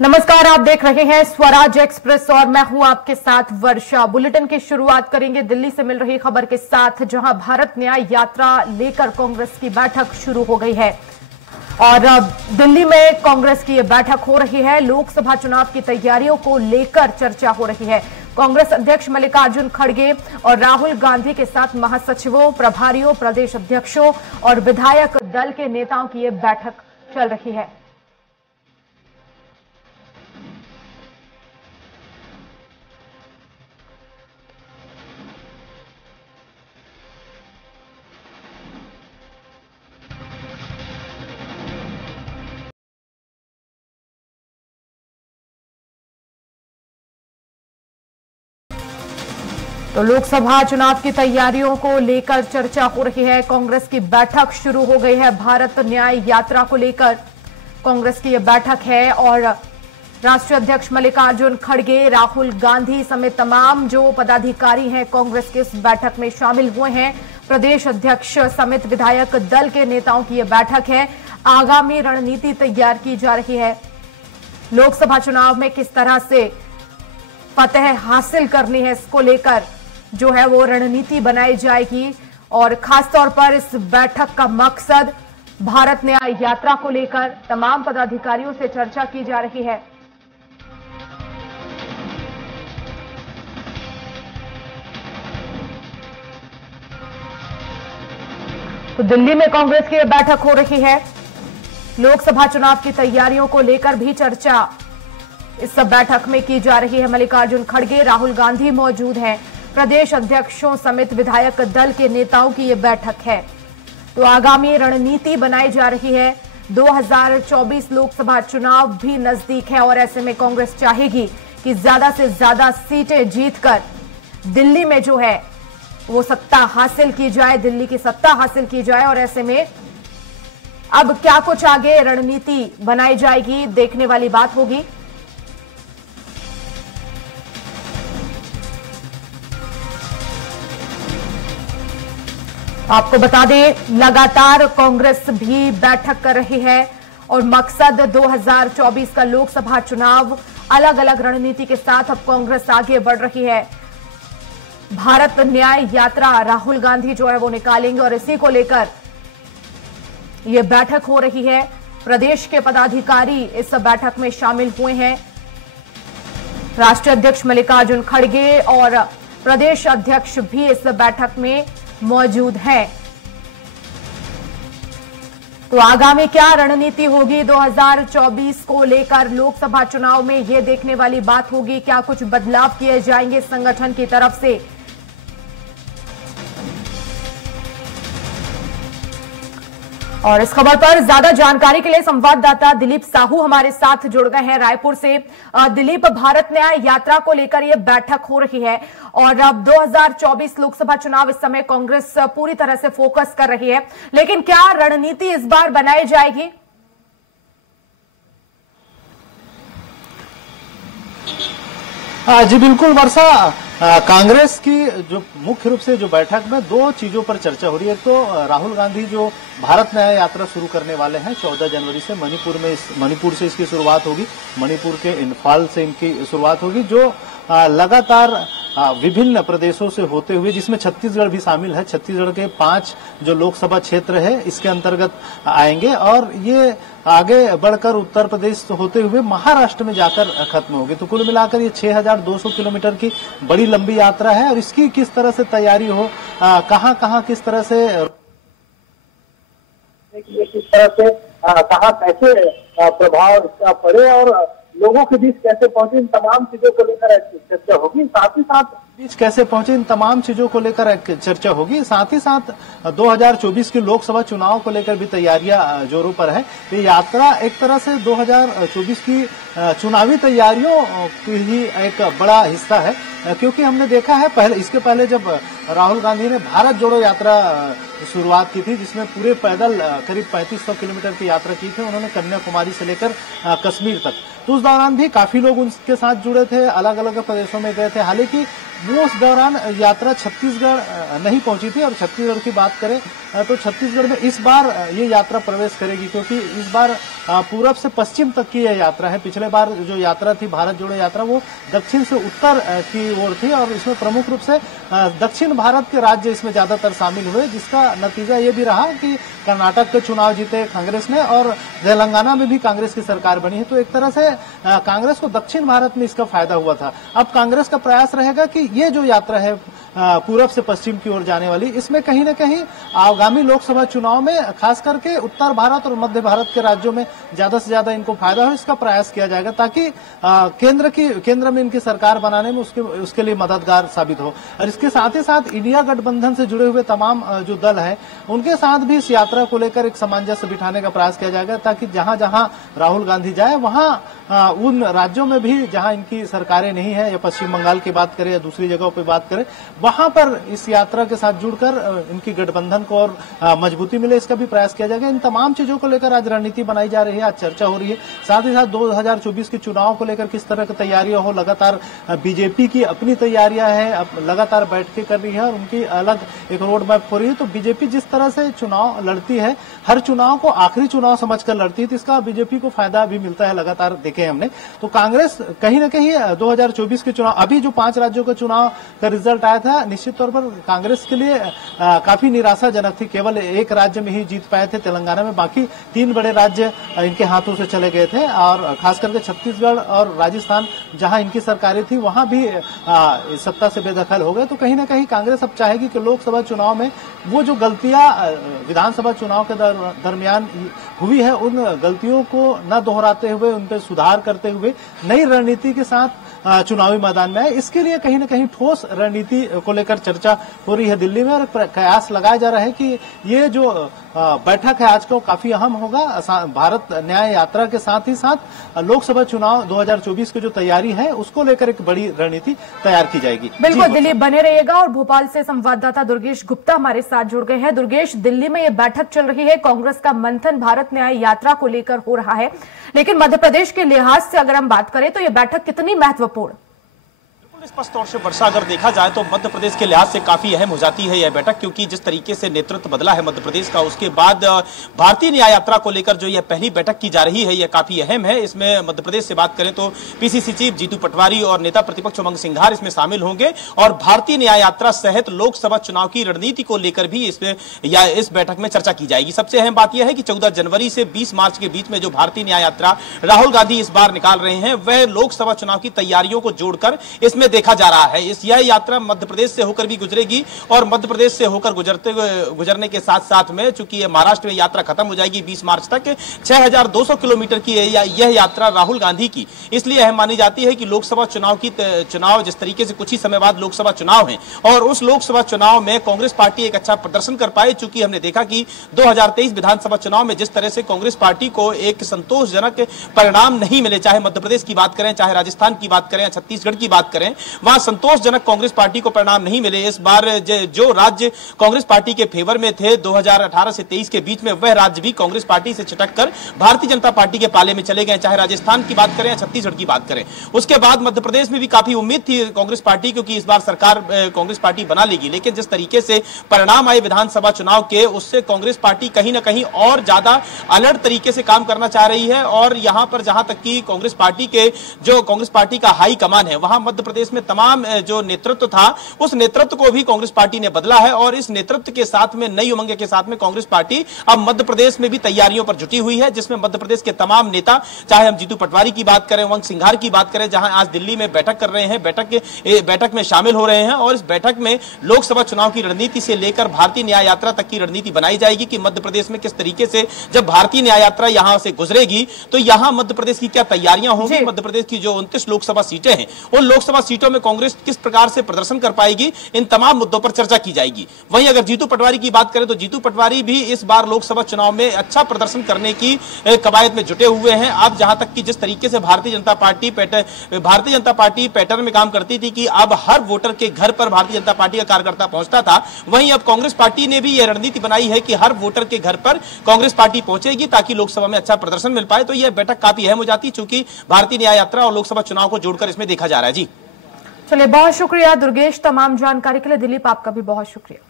नमस्कार, आप देख रहे हैं स्वराज एक्सप्रेस और मैं हूं आपके साथ वर्षा। बुलेटिन की शुरुआत करेंगे दिल्ली से मिल रही खबर के साथ, जहां भारत न्याय यात्रा लेकर कांग्रेस की बैठक शुरू हो गई है और दिल्ली में कांग्रेस की यह बैठक हो रही है। लोकसभा चुनाव की तैयारियों को लेकर चर्चा हो रही है। कांग्रेस अध्यक्ष मल्लिकार्जुन खड़गे और राहुल गांधी के साथ महासचिवों, प्रभारियों, प्रदेश अध्यक्षों और विधायक दल के नेताओं की यह बैठक चल रही है। तो लोकसभा चुनाव की तैयारियों को लेकर चर्चा हो रही है। कांग्रेस की बैठक शुरू हो गई है। भारत न्याय यात्रा को लेकर कांग्रेस की यह बैठक है और राष्ट्रीय अध्यक्ष मल्लिकार्जुन खड़गे, राहुल गांधी समेत तमाम जो पदाधिकारी हैं कांग्रेस के इस बैठक में शामिल हुए हैं। प्रदेश अध्यक्ष समेत विधायक दल के नेताओं की यह बैठक है। आगामी रणनीति तैयार की जा रही है। लोकसभा चुनाव में किस तरह से फतह हासिल करनी है, इसको लेकर जो है वो रणनीति बनाई जाएगी और खासतौर पर इस बैठक का मकसद भारत न्याय यात्रा को लेकर तमाम पदाधिकारियों से चर्चा की जा रही है। तो दिल्ली में कांग्रेस की बैठक हो रही है। लोकसभा चुनाव की तैयारियों को लेकर भी चर्चा इस बैठक में की जा रही है। मल्लिकार्जुन खड़गे, राहुल गांधी मौजूद हैं। प्रदेश अध्यक्षों समेत विधायक दल के नेताओं की यह बैठक है। तो आगामी रणनीति बनाई जा रही है। 2024 लोकसभा चुनाव भी नजदीक है और ऐसे में कांग्रेस चाहेगी कि ज्यादा से ज्यादा सीटें जीतकर दिल्ली में जो है वो सत्ता हासिल की जाए, दिल्ली की सत्ता हासिल की जाए। और ऐसे में अब क्या कुछ आगे रणनीति बनाई जाएगी, देखने वाली बात होगी। आपको बता दें, लगातार कांग्रेस भी बैठक कर रही है और मकसद 2024 का लोकसभा चुनाव। अलग अलग रणनीति के साथ अब कांग्रेस आगे बढ़ रही है। भारत न्याय यात्रा राहुल गांधी जो है वो निकालेंगे और इसी को लेकर यह बैठक हो रही है। प्रदेश के पदाधिकारी इस बैठक में शामिल हुए हैं। राष्ट्रीय अध्यक्ष मल्लिकार्जुन खड़गे और प्रदेश अध्यक्ष भी इस बैठक में मौजूद है। तो आगामी क्या रणनीति होगी 2024 को लेकर लोकसभा चुनाव में, यह देखने वाली बात होगी। क्या कुछ बदलाव किए जाएंगे संगठन की तरफ से। और इस खबर पर ज्यादा जानकारी के लिए संवाददाता दिलीप साहू हमारे साथ जुड़ गए हैं रायपुर से। दिलीप, भारत न्याय यात्रा को लेकर यह बैठक हो रही है और अब 2024 लोकसभा चुनाव इस समय कांग्रेस पूरी तरह से फोकस कर रही है, लेकिन क्या रणनीति इस बार बनाई जाएगी? जी बिल्कुल वर्षा, कांग्रेस की जो मुख्य रूप से जो बैठक में दो चीजों पर चर्चा हो रही है। एक तो राहुल गांधी जो भारत न्याय यात्रा शुरू करने वाले हैं 14 जनवरी से मणिपुर से इसकी शुरुआत होगी। मणिपुर के इंफाल से इनकी शुरुआत होगी, जो लगातार विभिन्न प्रदेशों से होते हुए, जिसमें छत्तीसगढ़ भी शामिल है। छत्तीसगढ़ के 5 जो लोकसभा क्षेत्र है इसके अंतर्गत आएंगे और ये आगे बढ़कर उत्तर प्रदेश होते हुए महाराष्ट्र में जाकर खत्म होगी। तो कुल मिलाकर ये 6200 किलोमीटर की बड़ी लंबी यात्रा है और इसकी किस तरह से तैयारी हो, कहाँ किस तरह से कहाँ कैसे प्रभाव इसका पड़े और लोगों के बीच कैसे पहुंचे, इन तमाम चीजों को लेकर चर्चा होगी। साथ ही साथ बीच कैसे पहुंचे, इन तमाम चीजों को लेकर चर्चा होगी। साथ ही साथ 2024 के लोकसभा चुनाव को लेकर भी तैयारियां जोरों पर है। ये यात्रा एक तरह से 2024 की चुनावी तैयारियों की ही एक बड़ा हिस्सा है, क्योंकि हमने देखा है इसके पहले जब राहुल गांधी ने भारत जोड़ो यात्रा शुरुआत की थी, जिसमें पूरे पैदल करीब 3500 किलोमीटर की यात्रा की थी उन्होंने, कन्याकुमारी से लेकर कश्मीर तक। तो उस दौरान भी काफी लोग उनके साथ जुड़े थे, अलग अलग प्रदेशों में गए थे। हालांकि वो उस दौरान यात्रा छत्तीसगढ़ नहीं पहुंची थी और छत्तीसगढ़ की बात करें तो छत्तीसगढ़ में इस बार ये यात्रा प्रवेश करेगी, क्योंकि इस बार पूरब से पश्चिम तक की यह यात्रा है। पिछले बार जो यात्रा थी भारत जोड़ो यात्रा, वो दक्षिण से उत्तर की ओर थी और इसमें प्रमुख रूप से दक्षिण भारत के राज्य इसमें ज्यादातर शामिल हुए, जिसका नतीजा ये भी रहा कि कर्नाटक के चुनाव जीते कांग्रेस ने और तेलंगाना में भी कांग्रेस की सरकार बनी है। तो एक तरह से कांग्रेस को दक्षिण भारत में इसका फायदा हुआ था। अब कांग्रेस का प्रयास रहेगा कि ये जो यात्रा है पूरब से पश्चिम की ओर जाने वाली, इसमें कहीं न कहीं आगामी लोकसभा चुनाव में खास करके उत्तर भारत और मध्य भारत के राज्यों में ज्यादा से ज्यादा इनको फायदा हो, इसका प्रयास किया जाएगा ताकि केंद्र में इनकी सरकार बनाने में उसके लिए मददगार साबित हो। और इसके साथ ही साथ इंडिया गठबंधन से जुड़े हुए तमाम जो दल है उनके साथ भी इस यात्रा को लेकर एक सामंजस्य बिठाने का प्रयास किया जाएगा, ताकि जहां जहां राहुल गांधी जाए वहां उन राज्यों में भी जहां इनकी सरकारें नहीं है, या पश्चिम बंगाल की बात करें या दूसरी जगहों पर बात करें, वहां पर इस यात्रा के साथ जुड़कर इनकी गठबंधन को और मजबूती मिले, इसका भी प्रयास किया जाएगा। इन तमाम चीजों को लेकर आज रणनीति बनाई जा रही है, आज चर्चा हो रही है। साथ ही साथ 2024 के चुनाव को लेकर किस तरह की तैयारियां हो, लगातार बीजेपी की अपनी तैयारियां हैं, लगातार बैठकें कर रही है और उनकी अलग एक रोड मैप हो रही है। तो बीजेपी जिस तरह से चुनाव लड़ती है, हर चुनाव को आखिरी चुनाव समझकर लड़ती है, तो इसका बीजेपी को फायदा भी मिलता है, लगातार देखे हमने। तो कांग्रेस कहीं न कहीं 2024 के चुनाव, अभी जो 5 राज्यों का चुनाव का रिजल्ट आया था, निश्चित तौर पर कांग्रेस के लिए काफी निराशाजनक थी। केवल एक राज्य में ही जीत पाए थे, तेलंगाना में, बाकी 3 बड़े राज्य इनके हाथों से चले गए थे और खास करके छत्तीसगढ़ और राजस्थान जहां इनकी सरकारें थी वहां भी सत्ता से बेदखल हो गए। तो कहीं ना कहीं कांग्रेस अब चाहेगी कि लोकसभा चुनाव में वो जो गलतियां विधानसभा चुनाव के दरमियान हुई है, उन गलतियों को न दोहराते हुए, उन पर सुधार करते हुए नई रणनीति के साथ चुनावी मैदान में है। इसके लिए कहीं न कहीं ठोस रणनीति को लेकर चर्चा हो रही है दिल्ली में और प्रयास लगाया जा रहा है कि ये जो बैठक है आज को काफी अहम होगा। भारत न्याय यात्रा के साथ ही साथ लोकसभा चुनाव 2024 की जो तैयारी है उसको लेकर एक बड़ी रणनीति तैयार की जाएगी। बिल्कुल, दिल्ली बने रहिएगा। और भोपाल से संवाददाता दुर्गेश गुप्ता हमारे साथ जुड़ गए हैं। दुर्गेश, दिल्ली में ये बैठक चल रही है, कांग्रेस का मंथन भारत न्याय यात्रा को लेकर हो रहा है, लेकिन मध्य प्रदेश के लिहाज से अगर हम बात करें तो ये बैठक कितनी महत्वपूर्ण? स्पष्ट तौर से वर्षा, अगर देखा जाए तो मध्य प्रदेश के लिहाज से काफी अहम हो जाती है यह बैठक, क्योंकि जिस तरीके से नेतृत्व बदला है मध्य प्रदेश का, उसके बाद भारतीय न्याय यात्रा को लेकर जो यह पहली बैठक की जा रही है यह काफी अहम है। इसमें मध्य प्रदेश से बात करें तो पीसीसी चीफ जीतू पटवारी और नेता प्रतिपक्ष उमंग सिंघार इसमें शामिल होंगे और भारतीय न्याय यात्रा सहित लोकसभा चुनाव की रणनीति को लेकर भी इस बैठक में चर्चा की जाएगी। सबसे अहम बात यह है कि 14 जनवरी से 20 मार्च के बीच में जो भारतीय न्याय यात्रा राहुल गांधी इस बार निकाल रहे हैं, वह लोकसभा चुनाव की तैयारियों को जोड़कर इसमें देखा जा रहा है। यह यात्रा मध्य प्रदेश से होकर भी गुजरेगी और मध्य प्रदेश से होकर गुजरने के साथ साथ में, चूंकि यह महाराष्ट्र में यात्रा खत्म हो जाएगी 20 मार्च तक, 6200 किलोमीटर की यह यात्रा राहुल गांधी की इसलिए अहम मानी जाती है कि लोकसभा चुनाव जिस तरीके से कुछ ही समय बाद लोकसभा चुनाव है और उस लोकसभा चुनाव में कांग्रेस पार्टी एक अच्छा प्रदर्शन कर पाए। चूंकि हमने देखा कि 2023 विधानसभा चुनाव में जिस तरह से कांग्रेस पार्टी को एक संतोषजनक परिणाम नहीं मिले, चाहे मध्य प्रदेश की बात करें, चाहे राजस्थान की बात करें, छत्तीसगढ़ की बात करें, वहां संतोषजनक कांग्रेस पार्टी को परिणाम नहीं मिले। इस बार जो राज्य कांग्रेस पार्टी के फेवर में थे 2018 से 23 के बीच में, वह राज्य भी कांग्रेस पार्टी से छिटककर भारतीय जनता पार्टी के पाले में चले गए, चाहे राजस्थान की बात करें या छत्तीसगढ़ की बात करें। उसके बाद मध्य प्रदेश में भी काफी उम्मीद थी कांग्रेस पार्टी, क्योंकि इस बार सरकार कांग्रेस पार्टी बना लेगी, लेकिन जिस तरीके से परिणाम आए विधानसभा चुनाव के, उससे कांग्रेस पार्टी कहीं ना कहीं और ज्यादा अलर्ट तरीके से काम करना चाह रही है। और यहां पर जहां तक कि कांग्रेस पार्टी का हाई कमान है, वहां मध्य प्रदेश में तमाम जो नेतृत्व था उस नेतृत्व को भी कांग्रेस पार्टी ने बदला है और इस नेतृत्व के साथ में, नई उमंग के साथ में कांग्रेस पार्टी अब मध्य प्रदेश में भी तैयारियों पर जुटी हुई है, जिसमें मध्य प्रदेश के तमाम नेता, चाहे हम जीतू पटवारी की बात करें, उमंग सिंघार की बात करें, जहां आज दिल्ली में बैठक कर रहे हैं, बैठक में शामिल हो रहे हैं और इस बैठक में लोकसभा चुनाव की रणनीति से लेकर भारतीय न्याय यात्रा तक की रणनीति बनाई जाएगी कि मध्य प्रदेश में किस तरीके से जब भारतीय न्याय यात्रा यहां से गुजरेगी तो यहां मध्य प्रदेश की क्या तैयारियां होंगी, मध्य प्रदेश की जो 29 लोकसभा सीटें हैं उन लोकसभा सीटों में कांग्रेस किस प्रकार से प्रदर्शन कर पाएगी, इन तमाम मुद्दों पर चर्चा की जाएगी। वहीं अगर जीतू पटवारी की बात करें तो जीतू पटवारी भी इस बार लोकसभा चुनाव में अच्छा प्रदर्शन करने की कवायद में जुटे हुए हैं। अब जहां तक कि जिस तरीके से भारतीय जनता पार्टी पैटर्न में काम करती थी कि अब हर वोटर के घर पर भारतीय जनता पार्टी का कार्यकर्ता पहुंचता था, वहीं अब कांग्रेस पार्टी ने भी यह रणनीति बनाई है कि हर वोटर के घर पर कांग्रेस पार्टी पहुंचेगी ताकि लोकसभा में अच्छा प्रदर्शन मिल पाए। तो यह बैठक काफी अहम हो जाती है, चूंकि भारतीय न्याय यात्रा और लोकसभा चुनाव को जोड़कर इसमें देखा जा रहा है। जी चलिए, बहुत शुक्रिया दुर्गेश तमाम जानकारी के लिए। दिलीप, आपका भी बहुत शुक्रिया।